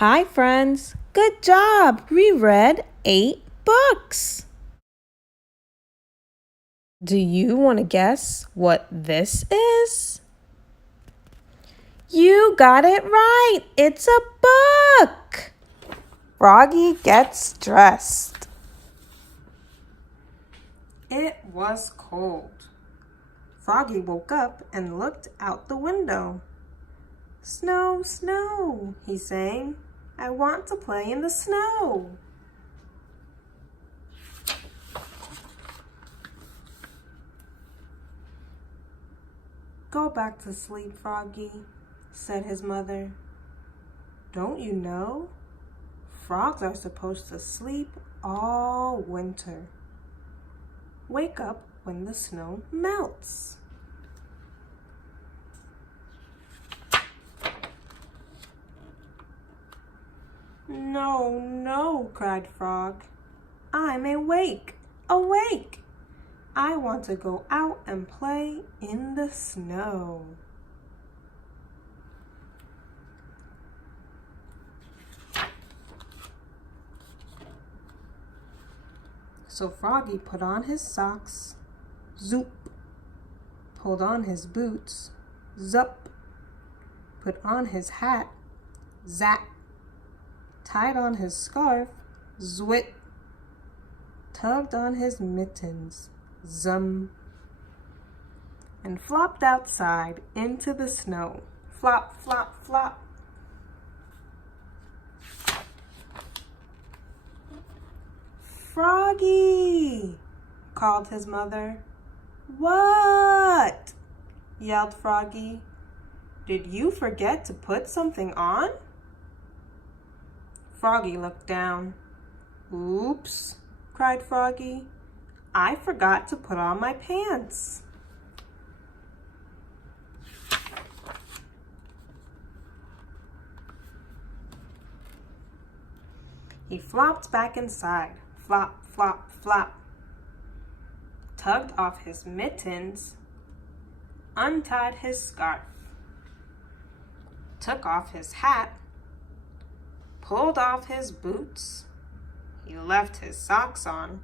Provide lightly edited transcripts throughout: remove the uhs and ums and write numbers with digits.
Hi, friends. Good job. We read 8 books. Do you want to guess what this is? You got it right. It's a book. Froggy gets dressed. It was cold. Froggy woke up and looked out the window. Snow, snow, he sang. I want to play in the snow. Go back to sleep, Froggy, said his mother. Don't you know? Frogs are supposed to sleep all winter. Wake up when the snow melts. No, no, cried Frog. I'm awake, awake. I want to go out and play in the snow. So Froggy put on his socks, zoop, pulled on his boots, zup, put on his hat, zap, tied on his scarf, zwit, tugged on his mittens, zum, and flopped outside into the snow. Flop, flop, flop. Froggy, called his mother. What? Yelled Froggy. Did you forget to put something on? Froggy looked down. Oops, cried Froggy. I forgot to put on my pants. He flopped back inside. Flop, flop, flop. Tugged off his mittens, untied his scarf, took off his hat, pulled off his boots. He left his socks on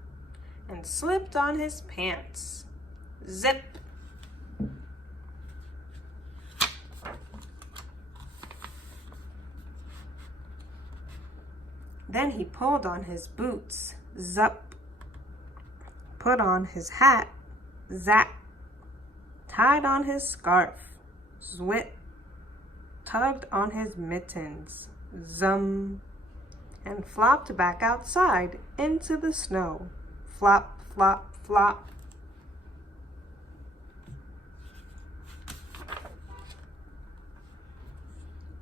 and slipped on his pants. Zip! Then he pulled on his boots. Zup! Put on his hat. Zap! Tied on his scarf. Zwit! Tugged on his mittens. Zum! And flopped back outside into the snow. Flop, flop, flop.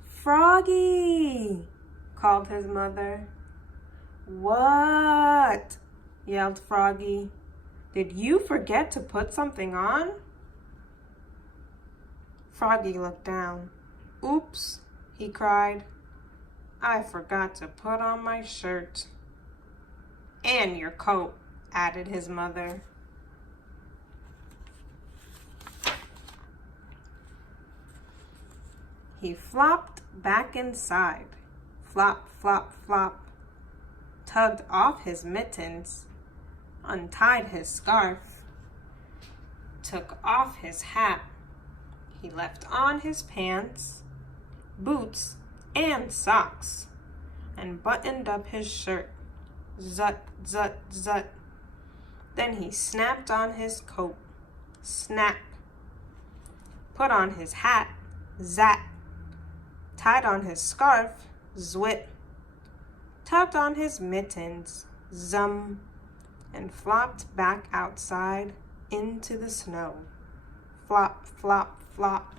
Froggy, called his mother. What? Yelled Froggy. Did you forget to put something on? Froggy looked down. Oops, he cried. I forgot to put on my shirt. And your coat, added his mother. He flopped back inside. Flop, flop, flop. Tugged off his mittens, untied his scarf, took off his hat. He left on his pants, boots, and socks, and buttoned up his shirt. Zut, zut, zut. Then he snapped on his coat. Snap. Put on his hat. Zap. Tied on his scarf. Zwit. Tugged on his mittens. Zum. And flopped back outside into the snow. Flop, flop, flop.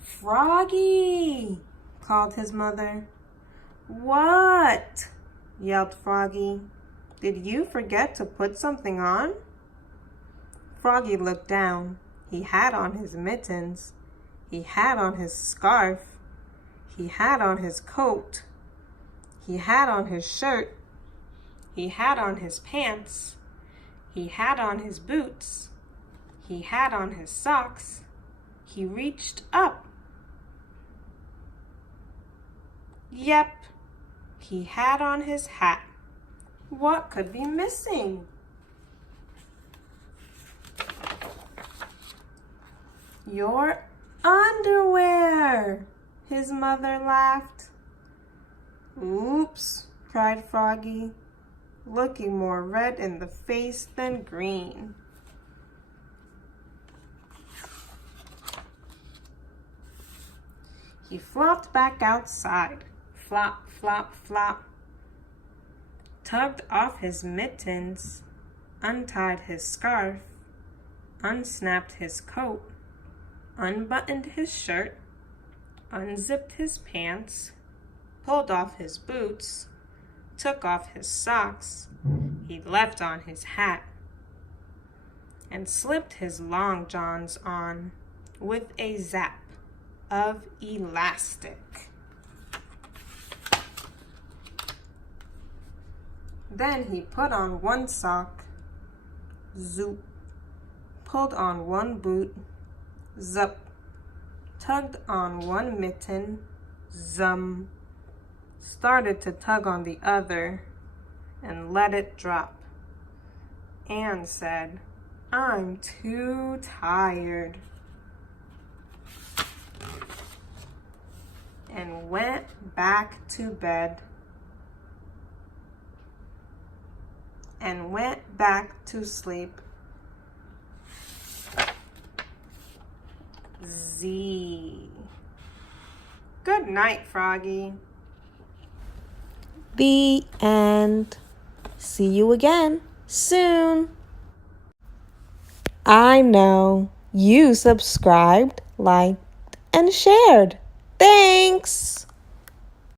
Froggy, called his mother. What? Yelled Froggy. Did you forget to put something on? Froggy looked down. He had on his mittens. He had on his scarf. He had on his coat. He had on his shirt. He had on his pants. He had on his boots. He had on his socks. He reached up. Yep, he had on his hat. What could be missing? Your underwear, his mother laughed. Oops, cried Froggy, looking more red in the face than green. He flopped back outside. Flop, flop, flop. Tugged off his mittens, untied his scarf, unsnapped his coat, unbuttoned his shirt, unzipped his pants, pulled off his boots, took off his socks, he left on his hat, and slipped his long johns on with a zap of elastic. Then he put on one sock, zoop, pulled on one boot, zup, tugged on one mitten, zum, started to tug on the other, and let it drop. Anne said, "I'm too tired," and went back to bed. And went back to sleep. Z. Good night, Froggy. The end. See you again soon. I know you subscribed, liked, and shared. Thanks.